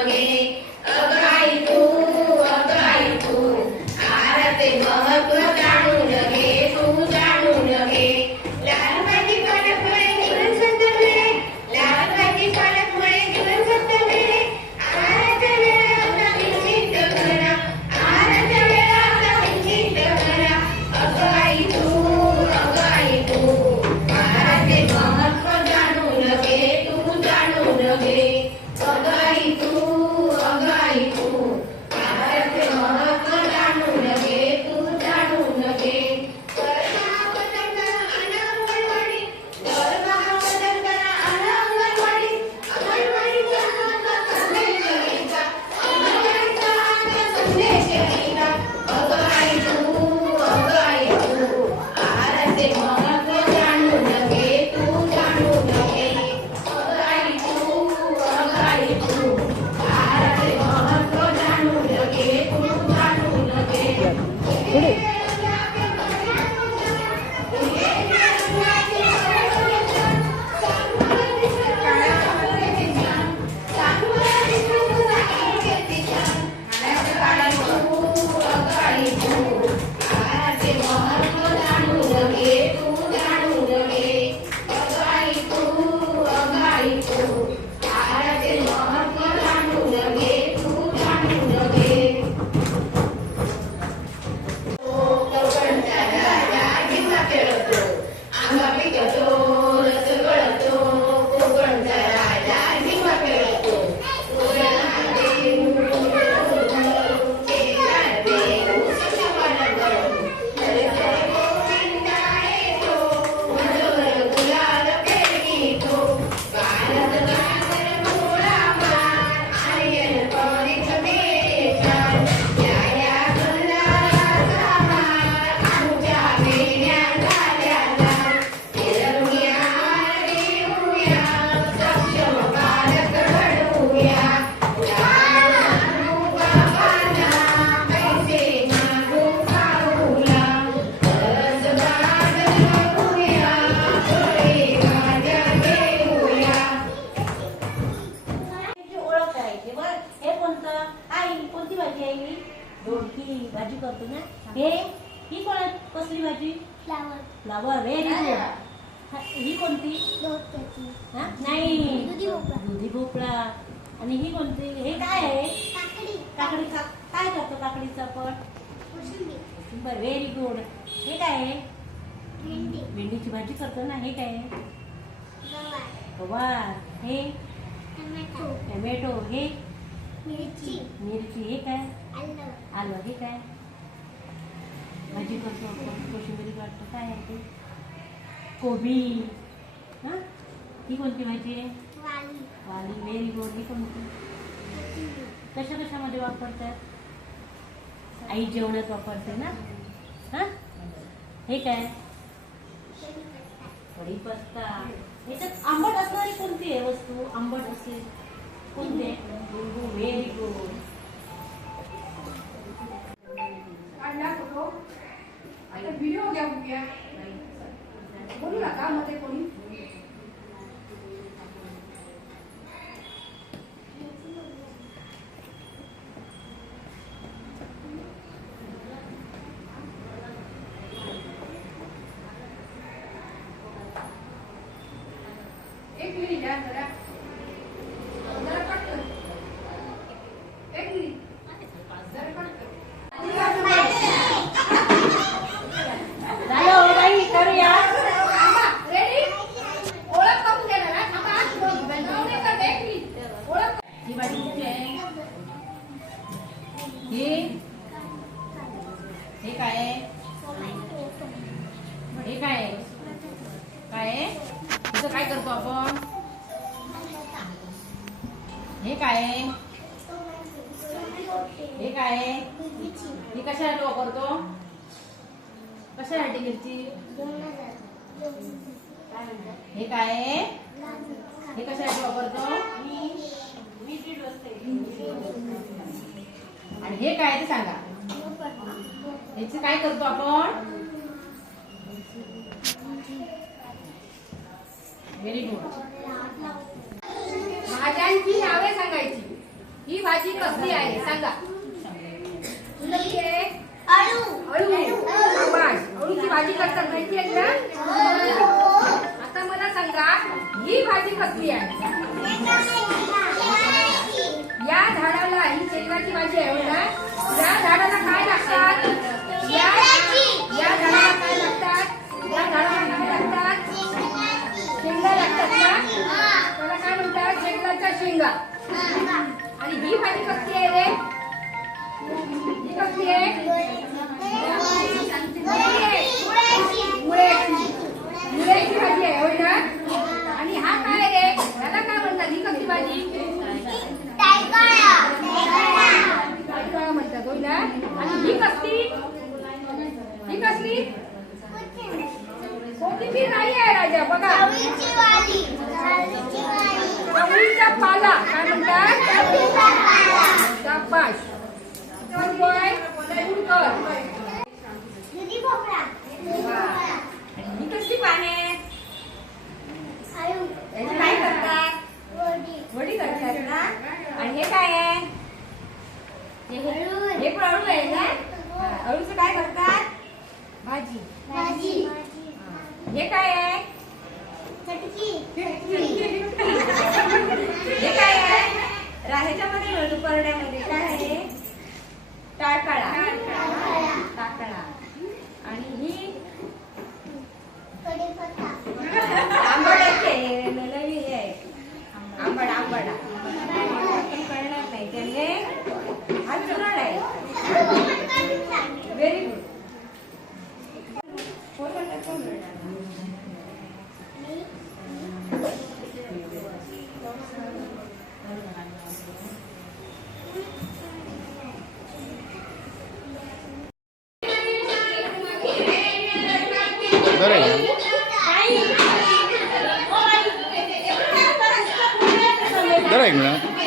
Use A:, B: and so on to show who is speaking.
A: Okay. नाही.
B: दुधी भोपळा.
A: दुधी भोपळा. आणि ही कोणती? हे काय आहे?
B: काकडी.
A: काय करतो काकडीचं
B: कोशिंबीर.
A: बरं व्हेरी गुड हे काय आहे?
B: भेंडी.
A: भेंडीची भाजी करतो ना हे काय
B: गवार.
A: हे?
B: टोमॅटो.
A: हे?
B: मिरची.
A: मिरची. हे काय?
B: आलं.
A: हे काय? भाजी करतो कोशिंबीर काढतो काय आहे ते? कोबी. हा? ही कोणती भाजी आहे?
B: वाली.
A: वाली व्हेरी गुड ही कोणती? कशा कशामध्ये वापरतात? आई जेवणात वापरते ना? हा? हे काय?
B: कढीपत्ता.
A: कढीपत्ता याच्यात आंबट असणारी कोणती आहे वस्तू? आंबट असेल कोणती? व्हेरी गुड
C: व्हिडिओ घ्या.
A: हे?
C: हे
A: काय आहे? हे काय आहे? काय आहे? काय करतो आपण? हे काय आहे? हे काय आहे? ही कशासाठी वापरतो? कशासाठी मिरची हे काय आहे? हे कशासाठी वापरतो? आणि हे काय ते सांगा. याचे काय करतो आपण? व्हेरी गुड
C: भाज्यांची नावे सांगायची. ही भाजी कसली आहे? सांगा.
B: अळू.
C: अळू. अळूची भाजी करतात माहिती आहे का? आता मला सांगा ही भाजी कसली आहे? या ही शेंगाची भाजी आहे. ना या झाडाला काय लागतात? या या झाडाला काय लागतात? या झाडाला काय लागतात? शेंगा लागतात ना त्याला काय म्हणतात? शेंगाच्या शेंगा. आणि ही भाजी कसली आहे रे. ही कसली आहे. कोथिंबीर नाही आहे राजा बघा चवळीचा पाला काय म्हणतात शाबास वय कर
D: काय हे काय आहे रा- ह्याच्यामध्ये मिळतो परड्यामध्ये काय आहे? टाळकाळा टाळकाळा आणि ही आंबट आहे नवी हे आहे आंबट आंबट पण कळणार नाही त्याने हा चुनाळ आहे व्हेरी गुड
E: बरं बरं आहे